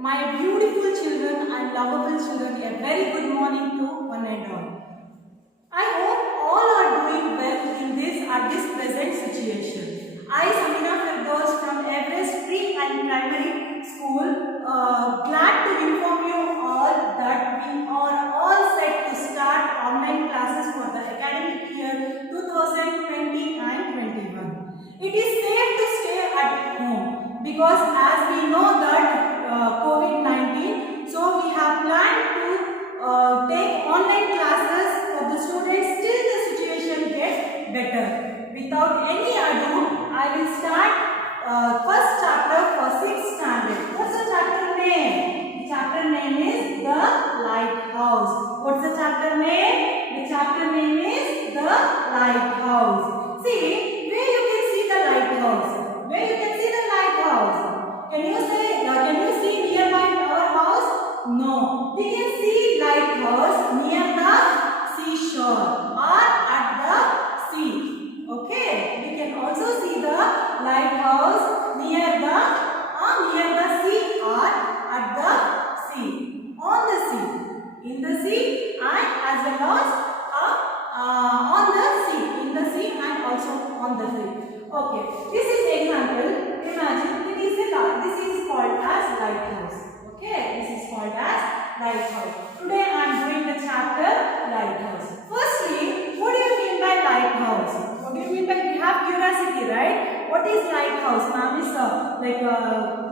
My beautiful children and lovable children, a very good morning to one and all. I hope all are doing well in this at this present situation. I, Samina Firdaus from Everest Pre and Primary School, glad to inform you all that we are all set to start online classes for the academic year 2020 and 21. It is safe to stay at home because as we know that COVID-19, so we have planned to take online classes for the students till the situation gets better. Without any ado, I will start first chapter for 6th standard. What's the chapter name? The chapter name is The Lighthouse. What's the chapter name? The chapter name is The Lighthouse. See, where you can see the lighthouse? Where you can see the lighthouse? Can you see nearby our house? No. We can see lighthouse near the seashore or at the sea. Okay. We can also see the lighthouse near the sea or at the sea. On the sea. In the sea and as well as on the sea. In the sea and also on the sea. Okay. This is example. Imagine this is called as lighthouse. Okay, this is called as lighthouse. Today I am doing the chapter lighthouse. Firstly, what do you mean by lighthouse? What do you mean by, we have curiosity, right? What is lighthouse? Ma'am is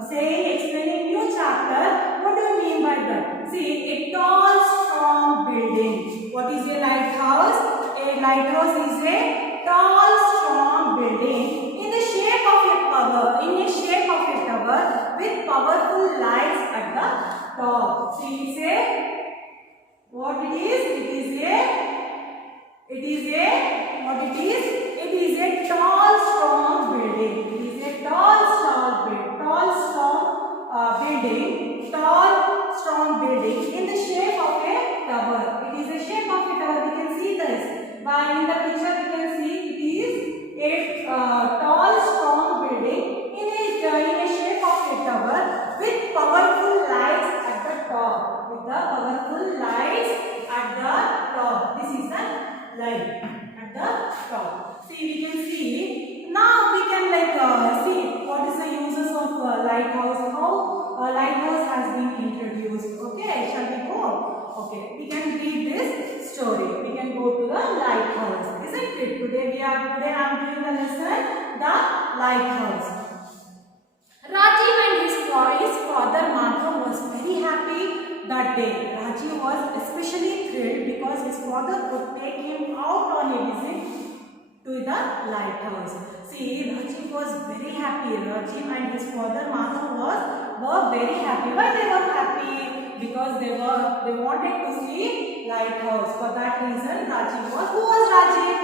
explaining new chapter. What do you mean by that? See, a tall, strong building. What is a lighthouse? A lighthouse is a tall, strong building in the shape of a tower, with powerful lights at the top. See, it's a, what it is? It is a tall, strong building. It is a tall, strong building in the shape of a tower. It is a shape of a tower. We can see this. By in the picture, we can see it is a tall, strong building in a shape of a tower with powerful lights at the top. This is the light at the top. See, we can see. Now we can see what is the uses of lighthouse. How lighthouse has been introduced. Okay, shall we go? Okay, we can read this story. We can go to the lighthouse, isn't it? Today I am doing the lesson, the lighthouse. Rajiv and his father Madhav was very happy that day. Rajiv was especially thrilled because his father would take him out on a visit to the lighthouse. See, Rajiv was very happy. Rajiv and his father Madhav were very happy. Why they were happy? Because they wanted to see lighthouse. For that reason, Rajiv was. Who was Rajiv?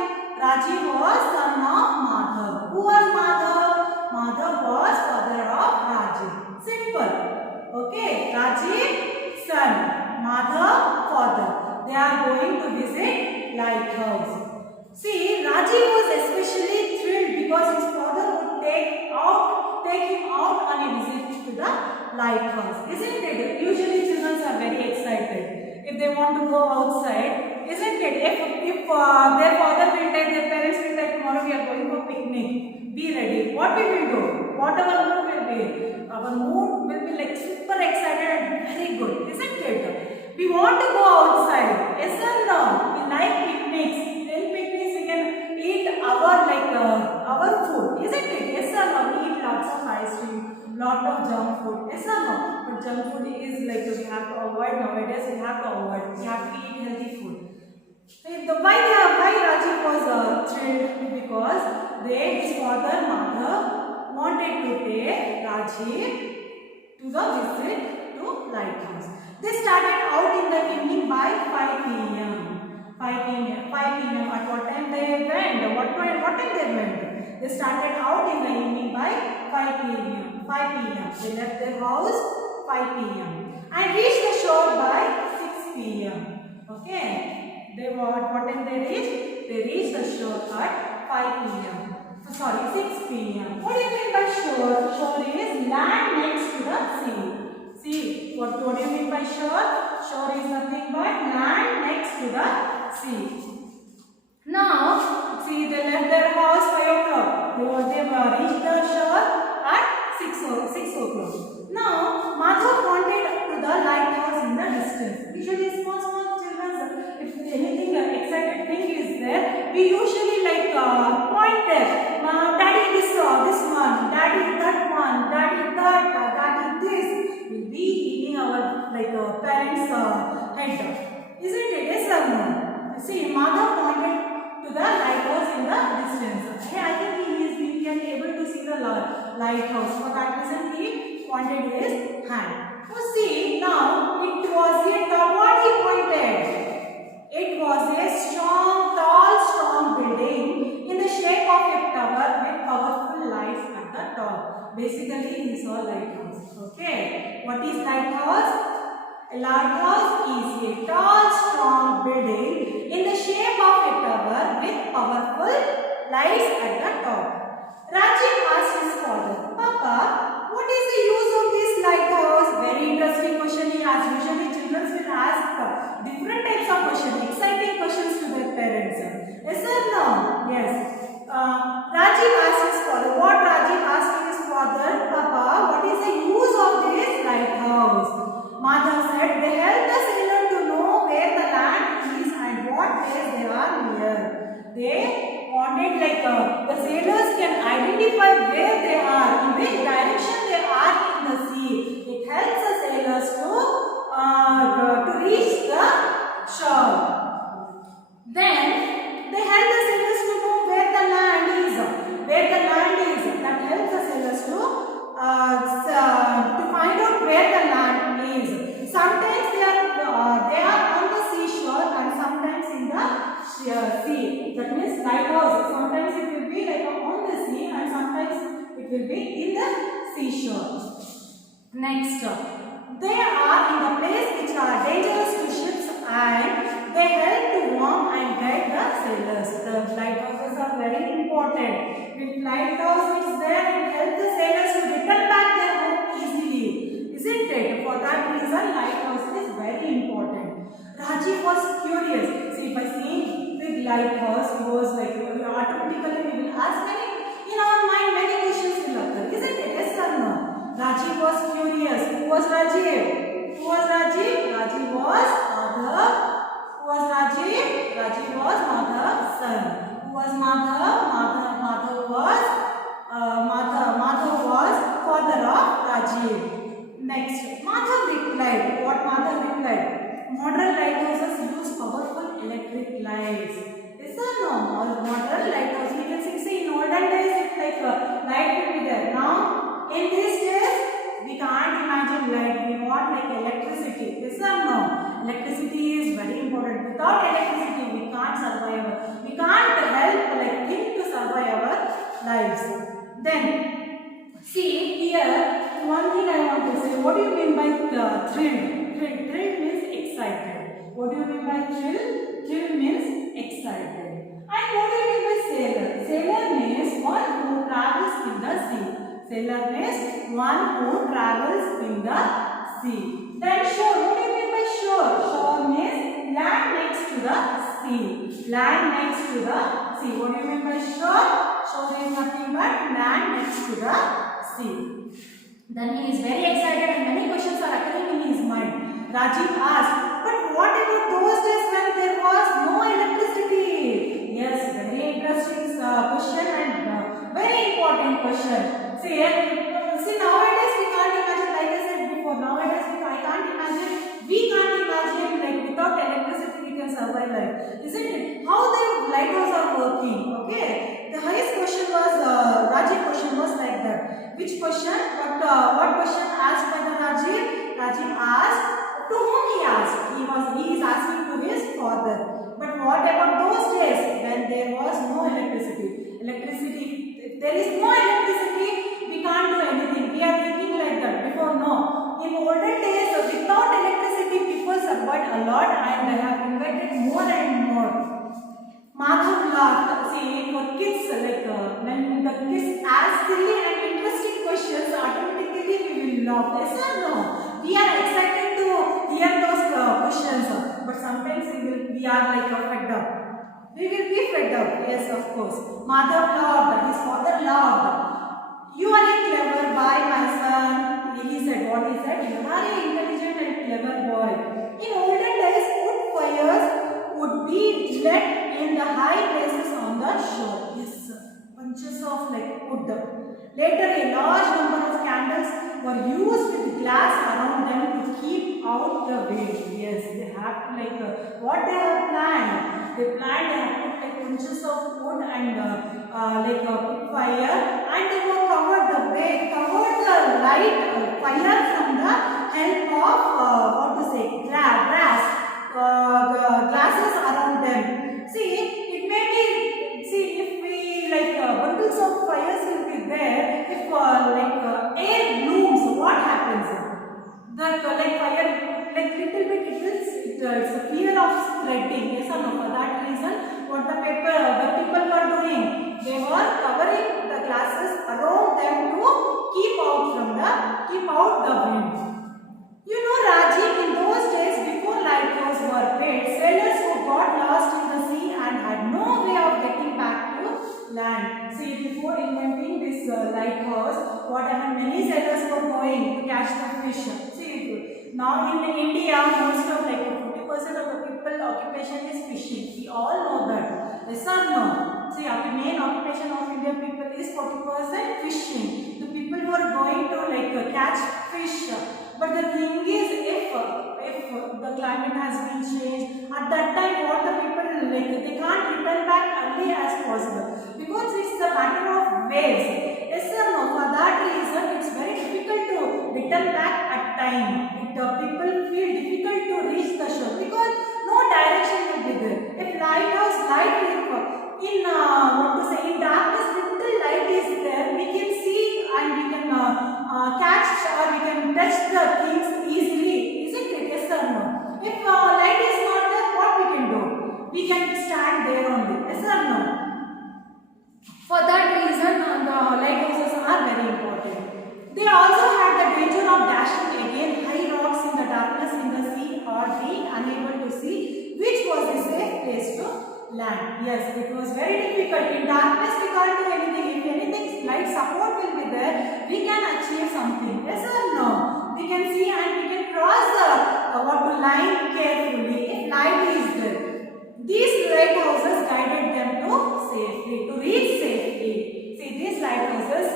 Rajiv was son of Madhav. Who was Madhav? Madhav was father of Rajiv. Simple. Okay. Rajiv, son. Madhav, father. They are going to visit lighthouse. See, Rajiv was especially thrilled because his father would take him out on a visit to the lighthouse. Isn't it? Usually children are very excited if they want to go outside. Isn't it? If their father will tell, their parents will tell, tomorrow we are going for picnic, be ready. What we will do? What our mood will be? Our mood will be like super excited and very good. Isn't it? We want to go outside. Yes or no? We like picnics. In picnics we can eat our food. Isn't it? Yes or no? We eat lots of ice cream, lot of junk food. Yes or no? But junk food is we have to avoid nowadays. We have to avoid. We have to eat healthy food. Why Rajiv was thrilled? Because his father Madhav wanted to take Rajiv to the visit to lighthouse. They started out in the evening by 5 p.m. 5 p.m. At what time they went? What time they went? They started out in the evening by 5 p.m. They left their house 5 p.m. and reached the shore by 6 p.m. Okay. What time they reached? They reached the shore at 5 p.m. Sorry, 6 p.m. What do you mean by shore? Shore is land next to the sea. See, is nothing but land next to the sea. Now, see, they left their house 5 o'clock. They reached the shore at 6 o'clock. Now, Madhav pointed to the lighthouse in the distance. Usually, small children, if anything excited thing is there, we usually point there. Daddy this one, daddy that one, daddy that, daddy this. Will be in our parents' head, isn't it? Yes or no? See, Madhav pointed to the lighthouse in the distance. Okay, I think he can able to see the lighthouse. For that reason, he pointed his hand. So see, now it was what he pointed. It was a tall, strong building in the shape of a tower with powerful lights at the top. Basically, he saw lighthouse. Okay, what is lighthouse? A lighthouse is a tall, strong building in the shape of a tower with powerful lights at the top. Rajiv asked his father, Papa, what is the use of this lighthouse? Very interesting question. As usually children will ask different types of questions, exciting questions to their parents. Yes or no? Yes. Rajiv asked his father. What Rajiv asked his father? Papa, what is the use of this lighthouse? Madhav said, they help the sailor to know where the land is and what place they are near. They wanted the sailors can identify where they are, in which direction they are in the sea. It helps the sailors to reach the shore. Then they help the sailors to know where the land is. That helps the sailors to find out where the land is. Sometimes they are on the seashore and sometimes in the sea. That means lighthouse. Sometimes it will be on the sea and sometimes it will be in the seashore. Next, they are in the place which are dangerous to ships and they help to warn and guide the sailors. The lighthouses are very important. With lighthouse is there, it helps the sailors to return back their home easily. Isn't it? For that reason, lighthouse is very important. Rajiv was curious. See, by seeing big lighthouse, he was automatically we will ask in our mind many questions will occur. Isn't it? Yes or no? Rajiv was curious. Who was Rajiv? Rajiv was Madhav. Who was Rajiv? Rajiv was Madhav's son. Who was Madhav? Madhav was father of Rajiv. Next, Madhav replied. What Madhav replied? Modern lighthouses use powerful electric lights. Yes or no? Modern lighthouses. We can see in olden days it's light will be there. Now in these days we can't imagine light. We want electricity. Yes or no? Electricity is very important. Without electricity we can't survive. We can't help think to survive our lives. Then see here one thing I want to say. What do you mean by thrill? Thrill means excited. What do you mean by thrill? Thrill means excited. And what do you mean by sailor? Sailor means one who travels in the sea. Sailor means one who travels in the sea. Then shore. What do you mean by shore? Shore means land next to the sea. Land next to the sea. What do you mean by shore? Shore is nothing but land next to the sea. Then he is very excited and many questions are occurring in his mind. Rajiv asked, but what about those days when there was no electricity? Yes, very interesting question and very important question. See, nowadays we can't imagine, like I said before, nowadays we can't imagine without electricity we can survive life. Isn't it? How the lighthouse are working? Okay. The highest question was, Rajiv question was like that. Which question? What question asked by the Rajiv? Rajiv asked, to whom he asked? He is asking to his father. But what about those days when there was no electricity? If there is no electricity, we can't do anything. We are thinking like that. Before, no. In olden days, without electricity, people survived a lot and they have invented more and more. Madhav laughed. See, for kids, when the kids ask silly and interesting questions, automatically we will laugh. Yes or no? We are excited to hear those questions. means we are like fed up. We will be fed up. Yes, of course. Mother loved, his father loved. You are a clever boy, my son. He said, what he said? You are an intelligent and clever boy. In olden days, wood fires would be lit in the high places on the shore. Yes, bunches of like wood. Later, a large number of candles were used with glass around them to keep out the wind. Yes, they have to like what they have planned. They have put like bunches of wood and put fire, and they were covered the light fire from the help of what to say brass glasses around them. See, it may be if we like bundles of fires will be there. If air blooms, what happens? The like fire like little bit it's a fear of spreading. Yes or no? For that reason, what the people were doing, they were covering the glasses around them to keep out the wind. You know, Raji, in those days before lighthouses were built, sailors who got lost in the sea and had no way of getting back to land. See, before inventing this lighthouse, what happened? Many sailors were going to catch the fish. See, now in India, most of like 50% of the people occupation is fishing. We all know that. Yes or no? See, main occupation of Indian people is 40% fishing. The people who are going to like catch fish. But the thing is, if the climate has been changed, at that time what the people like, they can't return back early as possible because it's a matter of waves. Yes or no? For that reason, it's very difficult to return back at time. People feel difficult to reach the shore because no direction will be there. If lighthouse light in darkness, little light is there, we can see and we can catch or we can touch the things easily, isn't it? Yes or no? If light is not there, what we can do? We can stand there only. Yes or no? For that reason, the lighthouses are very important. They also had the danger of dashing against high rocks in the darkness in the sea or being unable to see which was the safe place to land. Yes, it was very difficult. In darkness, we can't do anything. If anything, light support will be there, we can achieve something. Yes or no? We can see and we can cross the line carefully if light is there. These lighthouses guided them to reach safely. See, these lighthouses,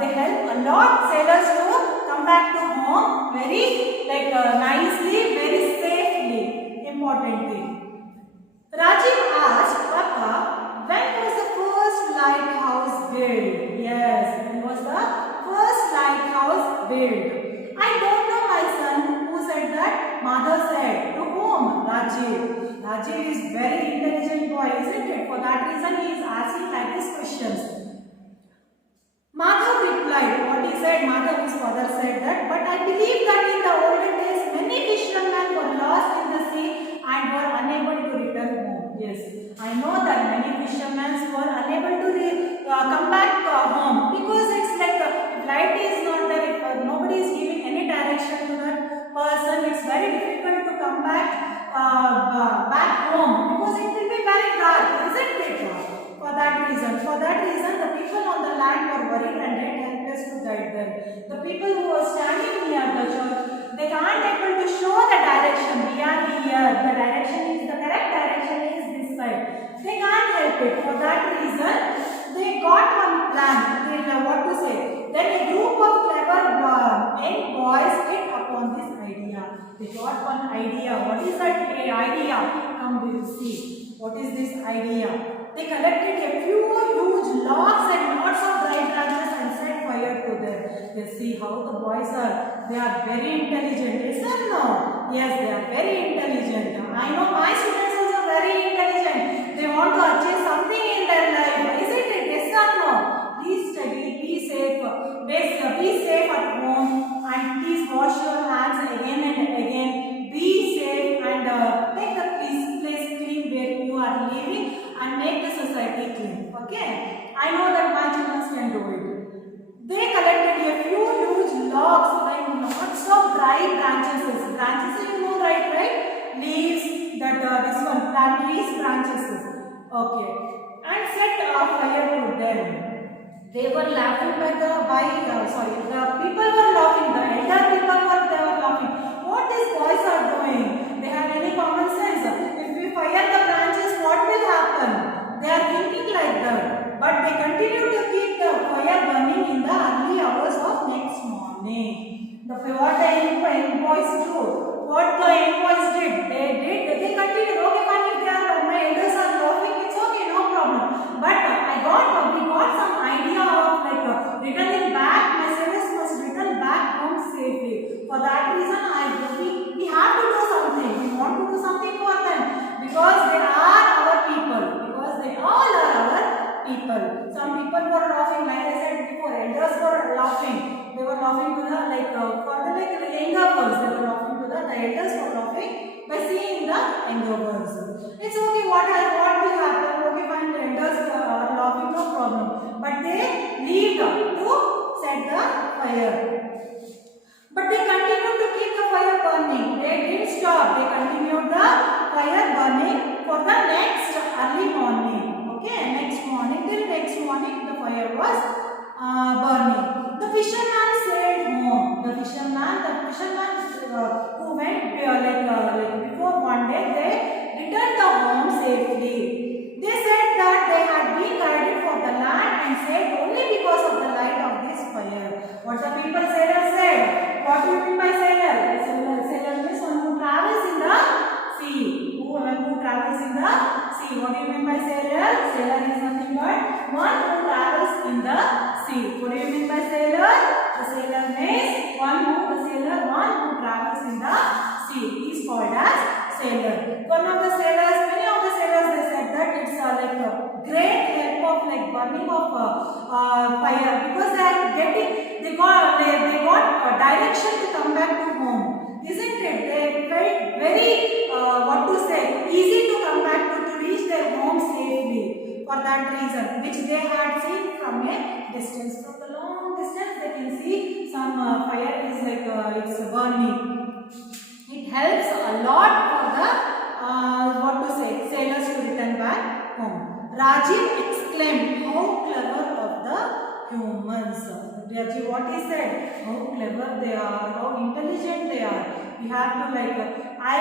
they help a lot sailors to come back to home very nicely, very safely. Important thing. Rajiv asked Papa, when was the first lighthouse built? Yes, when was the first lighthouse built? I don't know, my son. Who said that? Mother said. To whom? Rajiv. Rajiv is very intelligent boy, isn't it? For that reason, he is asking like these questions. Madhav replied, what he said, Madhav, his father said that, but I believe that in the olden days, many fishermen were lost in the sea and were unable to return home. Yes, I know that many fishermen were unable to come back home because it's like if light is not there, if nobody is giving any direction to that person, it's very difficult to come back home because it will be very dark, isn't it? For that reason, the people on the land were worried and yet helpless to guide them. The people who were standing near the church, they can't able to show the direction. We are here. The correct direction is this side. They can't help it. For that reason, they got one plan. Then a group of clever young boys hit upon this idea. They got one idea. What is that idea? Come, we will see. What is this idea? They collected a few huge logs and lots of dry branches and set fire to them. You see how the boys are. They are very intelligent. Yes or no? Yes, they are very intelligent. I know my students also very intelligent. They want to achieve something in their life. Isn't it? Yes or no? Please study. Be safe. Be safe at home. And please wash your hands again and again. Be safe and make the place clean where you are living. And make the society clean. Okay? I know that my children can do it. They collected a few huge logs and lots of dry branches. Branches, you know, right? Leaves that branches. Okay. And set fire to them. They were laughing the people were laughing, the elder people were laughing. What these boys are doing? They have any common sense? If we fire the branches, what will happen? They are thinking like that. But they continue to keep the fire burning in the early hours of next morning. What the young boys do? What the young boys did? They continued. Okay, fine, if they are, my elders are laughing, it's okay, no problem. But we got some idea of returning back. My sailors must return back home safely. For that reason, we have to do something. We want to do something for them because they are our people. Because they all are our people. Some people were laughing, like I said before. Elders were laughing. They were laughing to the for the younger ones. They were laughing to the elders were laughing by seeing the younger ones. It's okay. What will happen? Okay, fine. The elders are laughing, no problem. But they leave to set the fire. But they continued to keep the fire burning. They didn't stop. They continued the fire burning for the next early morning. Okay, till next morning the fire was burning. The fisherman sailed home. The fisherman who went before one day, they returned the home safely. They said that they had been guided for the land and sailed only because of the light of this fire. What the people said? What do you mean by sailor? Sailor means one who travels in the sea. Who travels in the sea. What do you mean by sailor? Sailor is nothing but one who travels in the sea. What do you mean by sailor? The sailor means one who travels in the sea. He is called as sailor. Many of the sailors, they said that it's a great help of burning of fire because they got direction to come back to home. Isn't it? They felt very easy to come back to reach their home safely. For that reason, which they had seen from a distance. From the long distance, they can see some fire is it's burning. It helps a lot for the sailors to return back home. Rajiv exclaimed, "How clever of the humans!" Rajiv, what he said? How clever they are, how intelligent they are. We have to I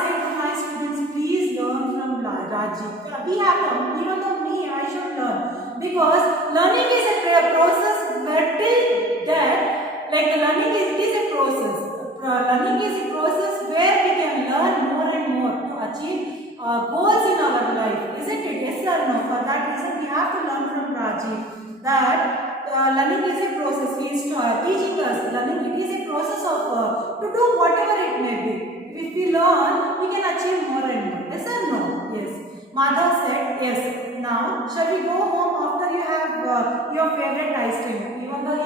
say to my students, please learn from Rajiv. We have to, even though me, I should learn because learning is a process. Where till that, learning is a process. Learning is a process where we can learn more and more to achieve goals in our life, isn't it? Yes or no? For that reason, we have to learn from Rajiv that learning is a process. He is teaching us learning. It is a process of to do whatever it may be. If we learn, we can achieve more and more. Yes or no? Yes. Mother said yes. Now, shall we go home after you have your favorite ice cream? Even though